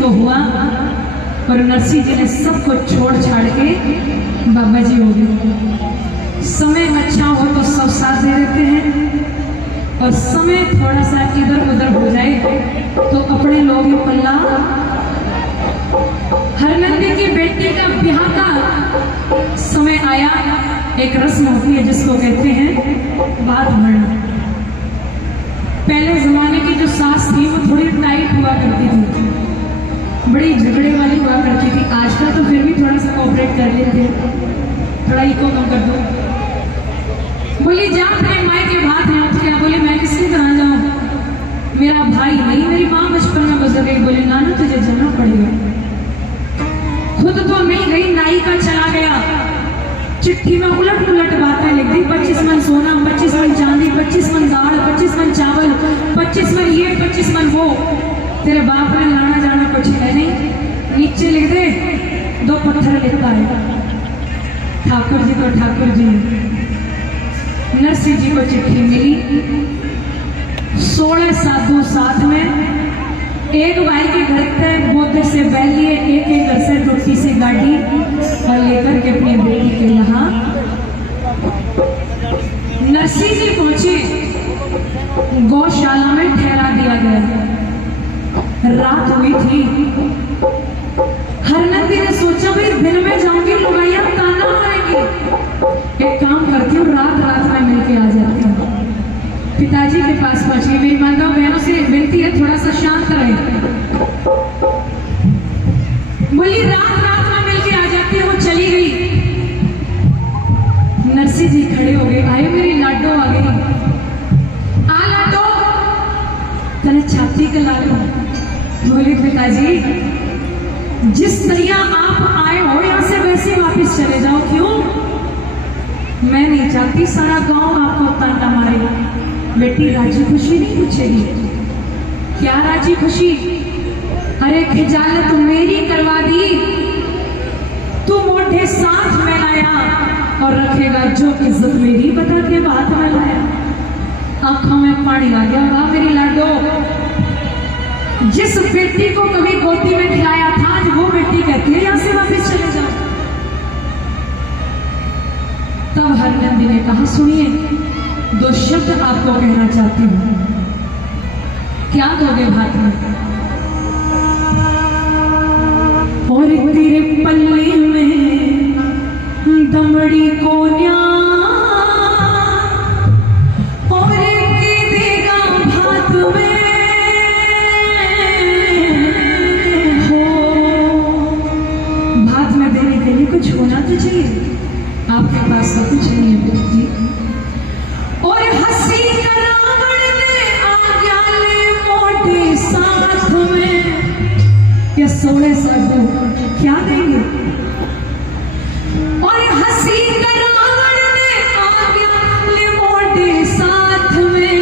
को हुआ और नरसिंह जी ने सबको छोड़ छाड़ के बाबा जी हो गए। समय अच्छा हो तो सब साथ दे देते हैं और समय थोड़ा सा इधर उधर हो जाए तो अपने लोग ही पल्ला। हरनंदी की बेटी का ब्याह का समय आया, एक रस्म होती है जिसको कहते हैं बात भरना। पहले जमाने की जो सास थी वो थोड़ी टाइट हुआ करती थी, बड़ी झगड़े वाली हुआ करती थी। आजकल तो फिर भी थोड़ा सा कोऑपरेट कर लेते, थोड़ा इको कम कर दो। बोली जा अपने माई के भात में। क्या बोले मैं किसकी तरह जाऊं, मेरा भाई नहीं, मेरी माँ बचपन में गुजर गई। बोले नाना तुझे जाना पड़ेगा। खुद तो नहीं गई, नाई का चला गया। चिट्ठी में उलट पुलट बातें लिख दी, 25 मन सोना, 25 मन चांदी, 25 मन दाल, 25 मन चावल, 25 मन ये, 25 मन वो। तेरे बाप ने लाना जाना कुछ है नहीं, नीचे लिख दे 2 पत्थर लिखता है ठाकुर जी तो ठाकुर जी। नरसिंह जी को चिट्ठी मिली, 16 साधु साथ में। एक भाई के घर से बोते से बैल लिए, एक घर से टूटी से गाड़ी और लेकर के अपनी बेटी के यहाँ नरसिंह जी पहुंचे। गौशाला में ठहरा दिया गया। रात हुई थी। हरनंदी ने सोचा भाई दिन में जाऊंगी लुगाइयां ताना मारेंगी, एक काम करती हूँ रात में मिलके आ जाती हूँ। पिताजी के पास पहुंची। मेरी माता बहनों से विनती है थोड़ा सा शांत रहे। बोली रात में मिलके आ जाती है। वो चली गई। नरसिंह जी खड़े हो गए। आए मेरी लाडो आ गई। आ लाडो तेरे छाती के लाडो। बोले पिताजी जिस तरह आप आए हो यहाँ से वैसे वापस चले जाओ। क्यों? मैं नहीं चाहती सारा गांव आपको ताना मारेगा। बेटी राजी खुशी नहीं पूछेगी। क्या राजी खुशी? अरे खिजालत मेरी करवा दी, तू मोटे साथ में लाया और रखेगा जो इज्जत मेरी बता के बात में लाया। आंखों में पानी आ गया। वाह मेरी लाडो, जिस बेटी को कभी गोदी में खिलाया था आज वो बेटी कहती है यहां से वापस चले जाओ। तब हरनंदी ने कहा सुनिए 2 शब्द आपको कहना चाहती हूं। क्या दोगे भात में? और तेरे पल्ले में दमड़ी को न्या और के देगा भात में हो। भात में देने के लिए कुछ होना तो चाहिए, आपके पास तो कुछ नहीं है बेटी। और हंसी का रावण ने आ गया ले मोटे साथ में। ये 16 साधु क्या देंगे? और हंसी का रावण ने आ गया ले मोटे साथ में।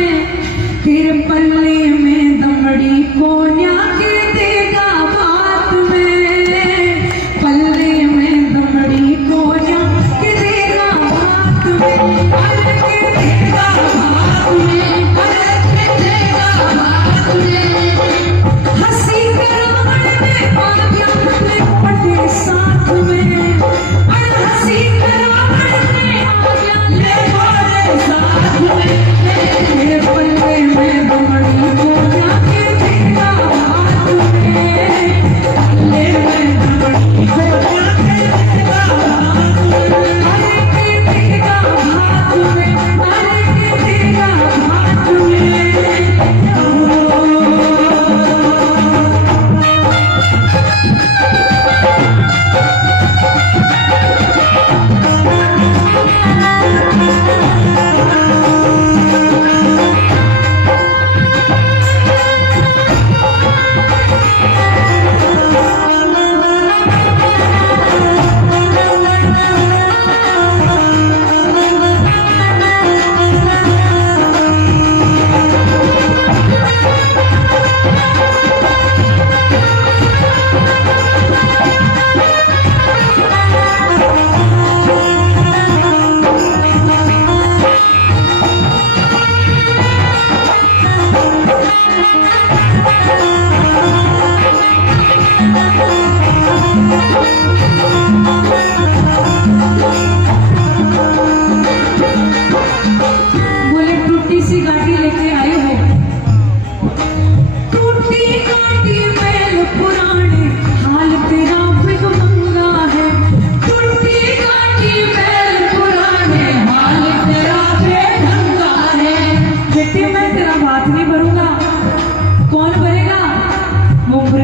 तेरे पल्ले में दमड़ी को न्या के देगा बात में। पल्ले में दमड़ी को न्या के देगा बात में। हंसी का रावण ने आ गया ले मोटे साथ में। हंसी का रावण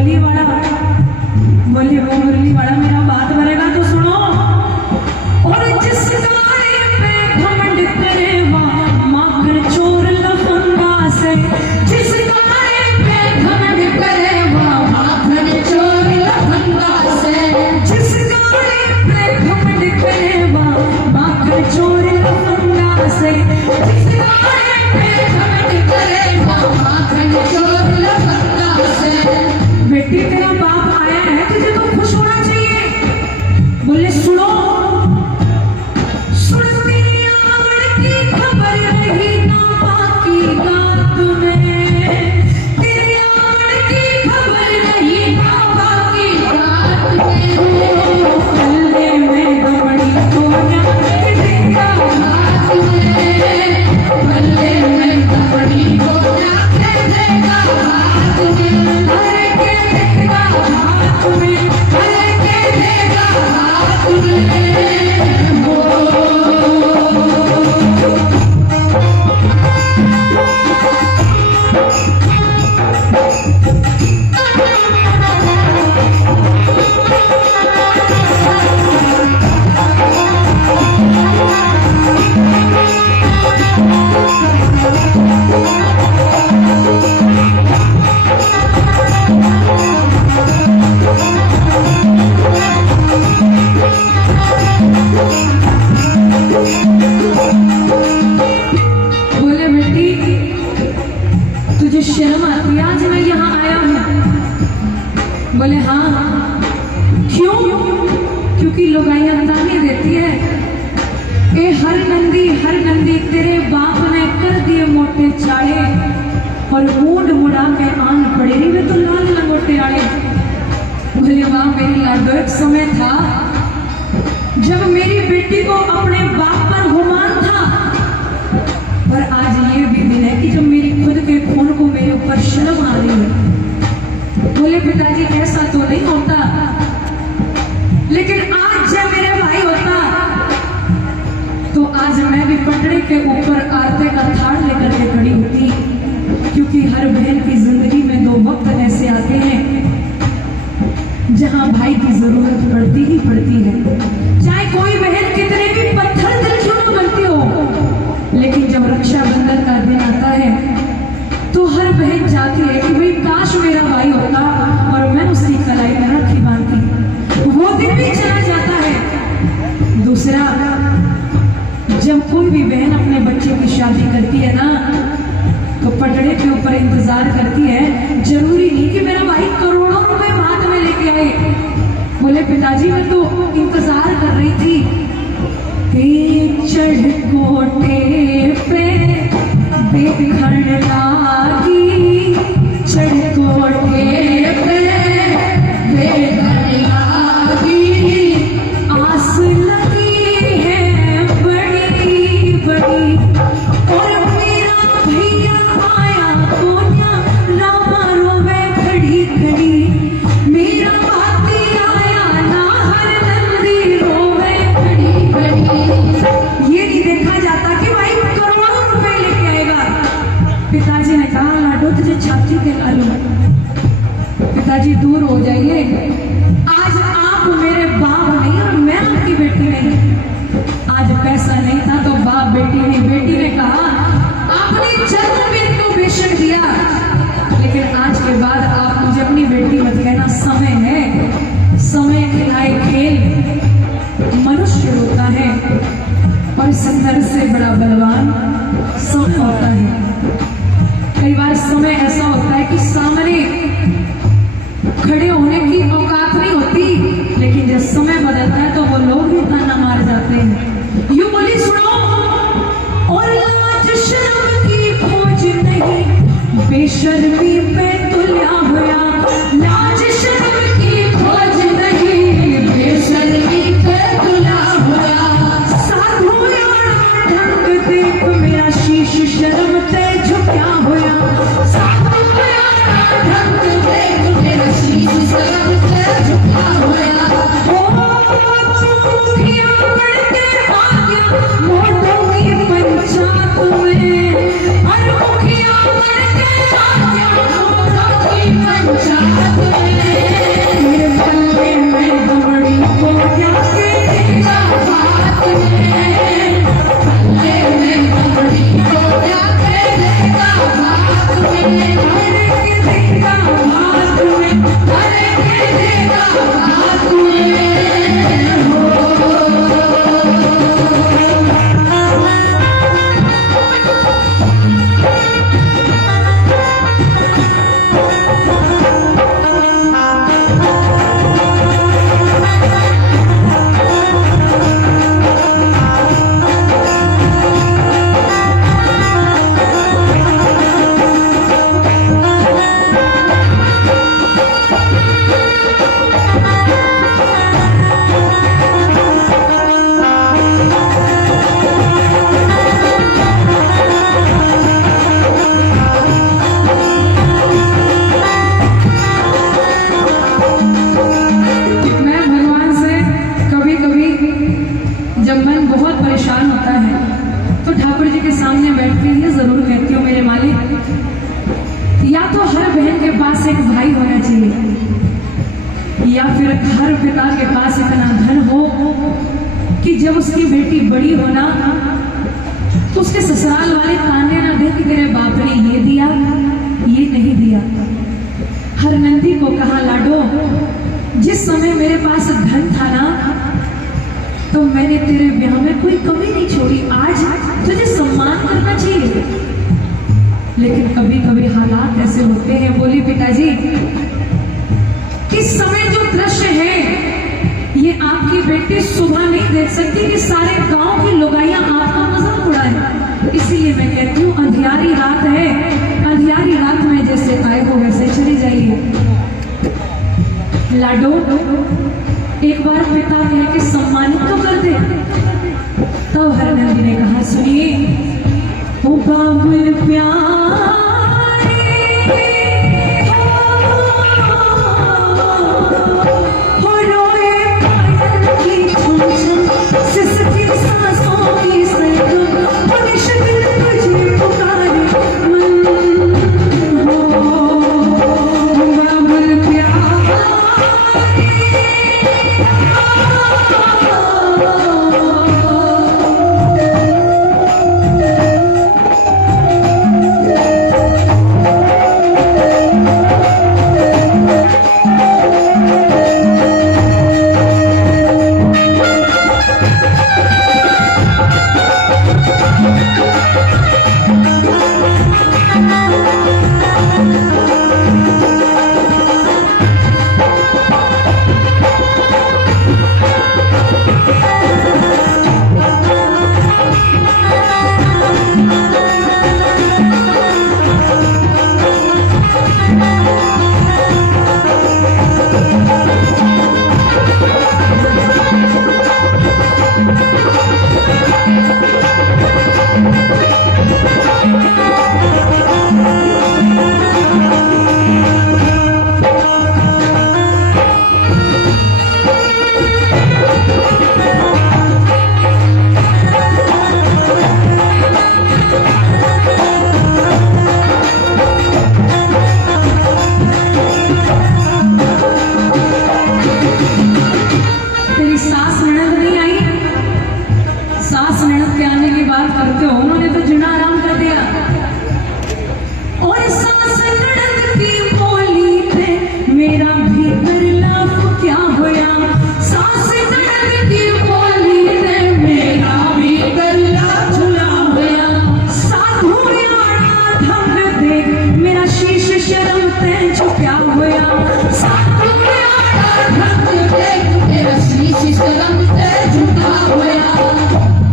मुरली वाला बोले, वो मुरली वाला मेरा बात भरेगा तो सुनो। और जिस गाने पे घमंड करे वहाँ माखन चोर लफंगा से, जिस गाने पे घमंड करे वहाँ माखन चोर लफंगा से, जिस गाने पे घमंड करे वहाँ माखन चोर लफंगा से, जिस गाने पे घमंड करे वहाँ माखन चोर लफंगा से। बेटी तेरा बाप आया है, तुझे तो खुश होना चाहिए। बोले सुनो, सुन मेरी आमड़ की खबर रही ना बाकी रात में, तेरी आमड़ की खबर रही ना बाकी रात में। पल्ले में दबड़ी को ना देगा हाथ में, पल्ले में दबड़ी को ना देगा हाथ में, हर के देगा हाथ में, हर के देगा हाथ में। बोले बेटी तुझे शर्म आती है आज मैं यहाँ आया हूँ? बोले हाँ। क्यों? क्योंकि लुगाइयाँ ताने देती है, ए हर नंदी तेरे बाप ने कर दिए मोटे चाड़े और मूड मुड़ा के आन पड़े वे तो लाल लंगोटे आड़े। बोले वाह मेरी लाडो, एक समय था जब मेरी बेटी को अपने बाप पर गुमान था, पर आज ये भी दिन है कि जब मेरी खुद के खून को मेरे ऊपर शर्म आ रही है। बोले पिताजी ऐसा तो नहीं होता, लेकिन आज जब मेरे भाई होता तो आज मैं भी पटड़े के ऊपर आरते का थाड़ लेकर के खड़ी होती। क्योंकि हर बहन की जिंदगी में दो वक्त ऐसे आते हैं जहां भाई की जरूरत पड़ती ही पड़ती है। चाहे कोई बहन कितने भी पत्थर दिल क्यों न बनती हो, लेकिन जब रक्षाबंधन का दिन आता है तो हर बहन चाहती है कि भाई काश मेरा भाई होता और मैं उसकी कलाई में राखी बांधती। वो दिन भी चला जाता है। दूसरा, जब कोई भी बहन अपने बच्चे की शादी करती है ना तो पटड़े के ऊपर इंतजार करती है। जरूरी नहीं कि मेरा भाई करोड़ों रुपए हाथ में लेके आए। बोले पिताजी मैं तो इंतजार कर रही थी कि चढ़ कोठे पे देखण लागी, चढ़ कोठे पे देखण लागी, आस लगी है बड़ी बड़ी, और मेरा भैया आया कोन्या रामा रोवे खड़ी खड़ी, मेरा भाती आया ना हर नंदी रोवे खड़ी खड़ी। ये नहीं देखा जाता कि भाई करोड़ों रुपए लेके आएगा। पिताजी ने कहा लाडो तुझे छाती के ला लो। पिताजी दूर हो जाइए, आज आप मेरे बाप नहीं और मैं आपकी बेटी नहीं। आज पैसा नहीं था तो बाप बेटी नहीं। बेटी ने कहा आपने जन्म में तो बेशक दिया, लेकिन आज के बाद आप मुझे अपनी बेटी मत कहना। समय है, समय खिलाए खेल मनुष्य होता है और संघर्ष से बड़ा बलवान समय होता है। कई बार समय ऐसा होता है कि सामने खड़े होने की औकात नहीं होती, लेकिन जब समय बदलता है तो वो लोग भी ताना मार जाते हैं। यूं बोली सुनो, और लाज शर्म की खोज नहीं, बेशर्मी पे तुल्या हुआ। लाज शर्म की खोज नहीं, बेशर्मी पे तुल्या हुआ। साधु यारा ढंग देख मेरा शीश शर्म ते झुका हुआ। साधु यारा ढंग देख मेरा शीश शर्म ते झुका हुआ। मुखिया बढ़ते भाग्य मोटों की पंचायत में, हर मुखिया बढ़ते भाग्य या फिर हर पिता के पास इतना धन हो कि जब उसकी बेटी बड़ी हो ना तो उसके ससुराल वाले ताने ना दे कि तेरे बाप ने ये दिया ये नहीं दिया। हर नंदी को कहा, लाडो जिस समय मेरे पास धन था ना तो मैंने तेरे ब्याह में कोई कमी नहीं छोड़ी, आज तुझे सम्मान करना चाहिए। लेकिन कभी कभी हालात ऐसे होते हैं, बोली पिताजी, इस समय जो दृश्य है ये आपकी बेटी सुबह नहीं देख सकती कि सारे गांव की लुगाइयां आपका मजाक उड़ाए। इसीलिए मैं कहती हूँ अंधियारी रात है, अंधियारी रात में जैसे आए हो वैसे चले जाइए। लाडो एक बार पिता कह के सम्मानित तो कर दे। तो हर नंदी ने कहा, सुनिए ओ बाबुल प्यारे,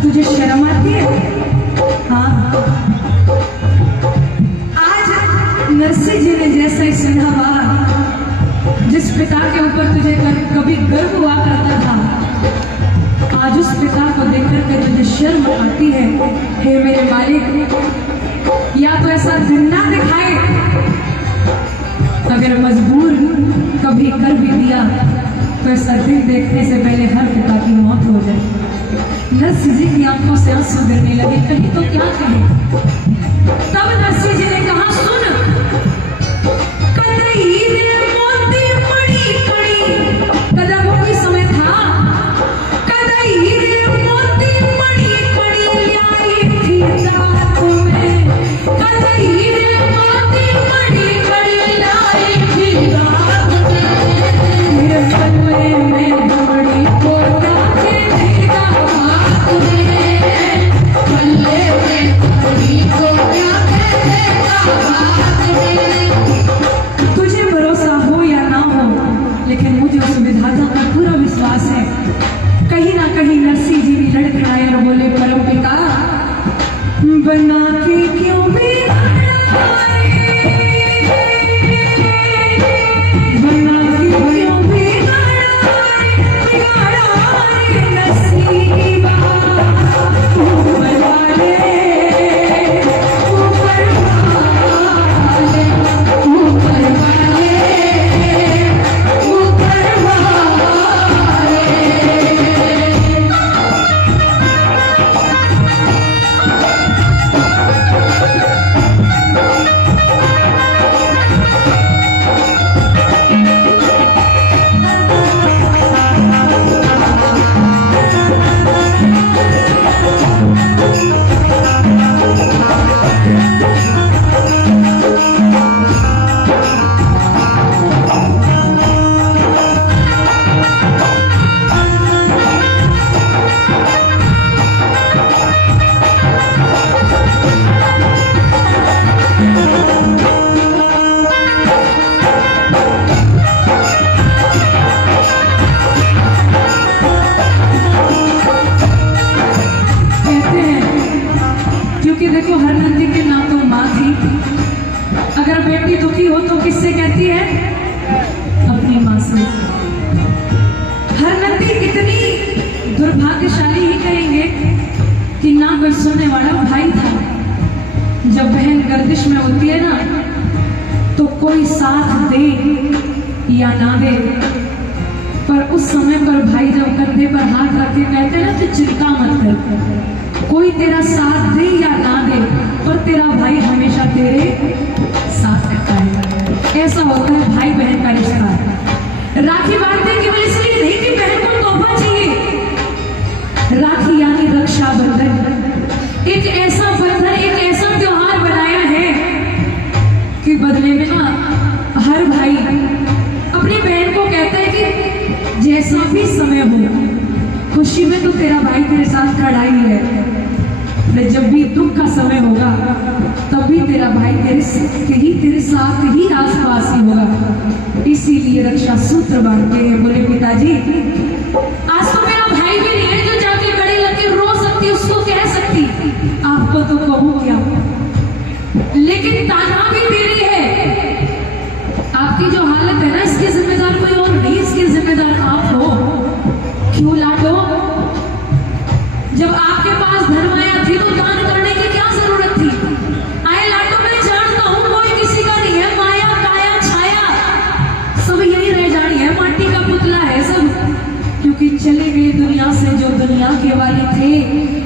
तुझे शर्म आती है? हाँ, आज नरसिंह जी ने जैसा ही सुना हुआ, जिस पिता के ऊपर तुझे कभी गर्व हुआ करता था, आज उस पिता को देखकर के तुझे शर्म आती है। हे मेरे मालिक, या तो ऐसा जिंदा दिखाए, अगर मजबूर कभी कर भी दिया तो ऐसा दिन देखने से पहले हर पिता की मौत हो जाए। नरसिंह जी की आंखों से आंसू गिरने लगे, कहीं तो क्या कहें। तब नरसिंह जी ने कहा, सुन कदई रे मोती पड़ी कड़ी, कदमों की समय था, कदई रे मोती पड़ी कड़ी लाई थी रात में, कदई रे मोती पड़ी कड़ी लाई थी रात में, मेरे पल्ले में दौड़ी को जाके देगा हाथ में, पल्ले में दौड़ी को जाके देगा हाथ में। तुझे भरोसा हो या ना हो, लेकिन मुझे उस विधाता का पूरा विश्वास है। कहीं ना कहीं नरसिंह जी भी लड़खड़ाए और बोले, परम पिता बना के क्यों भी सुनने वाला भाई था। जब बहन गर्दिश में होती है ना, तो कोई साथ दे या ना दे, पर उस समय पर भाई जब कंधे पर हाथ रख के कहते हैं ना, तो चिंता मत कर, कोई तेरा साथ दे या ना दे, पर तेरा भाई हमेशा तेरे साथ रहता है। ऐसा होता है भाई बहन का रिश्ता। राखी बांधने केवल इसलिए नहीं कि बहन को तोहफा चाहिए। राखी यानी रक्षाबंधन एक ऐसा बंधन, एक ऐसा त्योहार बनाया है कि बदले में ना हर भाई अपनी बहन को कहता है कि जैसा भी समय हो, खुशी में तो तेरा भाई तेरे साथ खड़ा ही है, जब भी दुख का समय होगा तब भी तेरा भाई तेरे साथ ही आसपास ही होगा। इसीलिए रक्षा सूत्र बांधते हैं। बोले पिताजी, आज तो मेरा भाई भी नहीं है जो जाके कड़े लग के रो सकती, उसको कह सकती आपको तो कहूं क्या, लेकिन ताना भी तेरी है। आपकी जो हालत है ना, इसके जिम्मेदार कोई और नहीं, इसके जिम्मेदार आप हो। क्यों लाडो, जब आपके पास धर्म आया थी तो दान करने की क्या जरूरत थी? आए लाडो, मैं जानता हूं कोई किसी का नहीं है, माया काया छाया सब यही रह जानी है, माटी का पुतला है सब, क्योंकि चले गए दुनिया से जो दुनिया के वाले थे,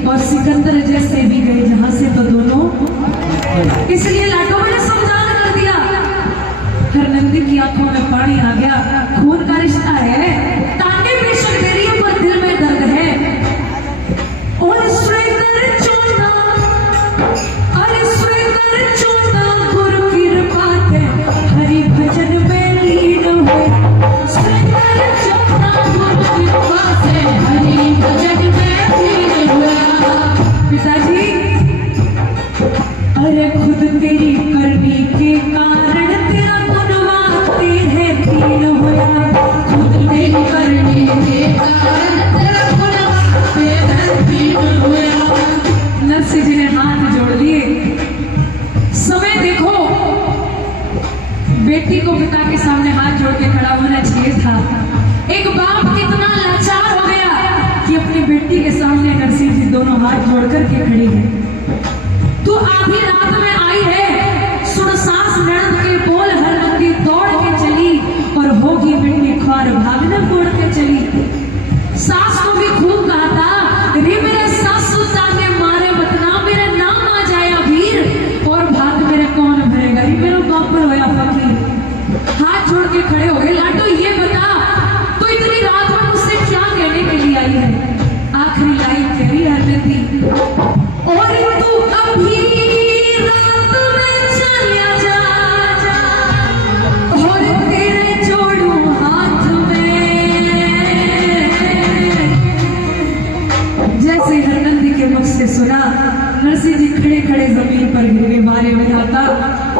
और सिकंदर जैसे भी गए जहां से, तो दोनों। इसलिए लाडो मैंने समझान कर दिया। हरनंदी की आंखों में पानी आ गया। खून का रिश्ता है, ताने बेशक दे रही है, पर दिल में दर्द है। और गुरु की कृपा है, हरि भजन में लीन हुए। हरि भजन में लीन हुए। पिताजी, अरे खुद तेरी करनी के कारण तेरा गुणवाते है दीन होया। खुद तेरी करनी के कारण तेरा गुणवाते है दीन होया। नरसिंह जी ने हाथ जोड़ लिए। समय देखो, बेटी को पिता के सामने हाथ जोड़ के खड़ा होना चाहिए था। एक बाप कितना लाचार हो गया कि अपनी बेटी के सामने नरसिंह जी दोनों हाथ जोड़ करके खड़ी है। तू आधी रात में आई है, सुन सास ननद के बोल, हरनंदी दौड़ के चली और होगी बेटी ख्वार भागने फोड़ के चली। सास को भी खूब कहा था, रे मेरे सासू ताने मारे बतना, मेरे नाम आ जाया वीर, और भाग मेरे कौन भरेगा, ये मेरा बाप पर होया फकीर। हाथ जोड़ के खड़े हो गए। लाडो, ये बता, तू इतनी रात में मुझसे क्या कहने के लिए आई है? आखिरी लाइन तेरी हरनंदी, और तू अभी रात में चलिया जा, और तेरे जोड़ू हाथ में। जैसे हरनंदी के मुख से सुना, नरसिंह जी खड़े खड़े जमीन पर गिर गए। मारे विधाता,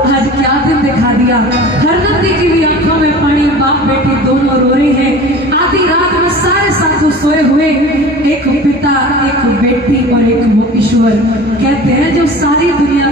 आज क्या दिन दिखा दिया। हरनंदी की भी आंखों में पानी, बाप बेटी दोनों रो रहे हैं। आधी रात में सारे सासू सोए हुए, एक पिता, एक बेटी और एक वो ईश्वर। कहते हैं जब सारी दुनिया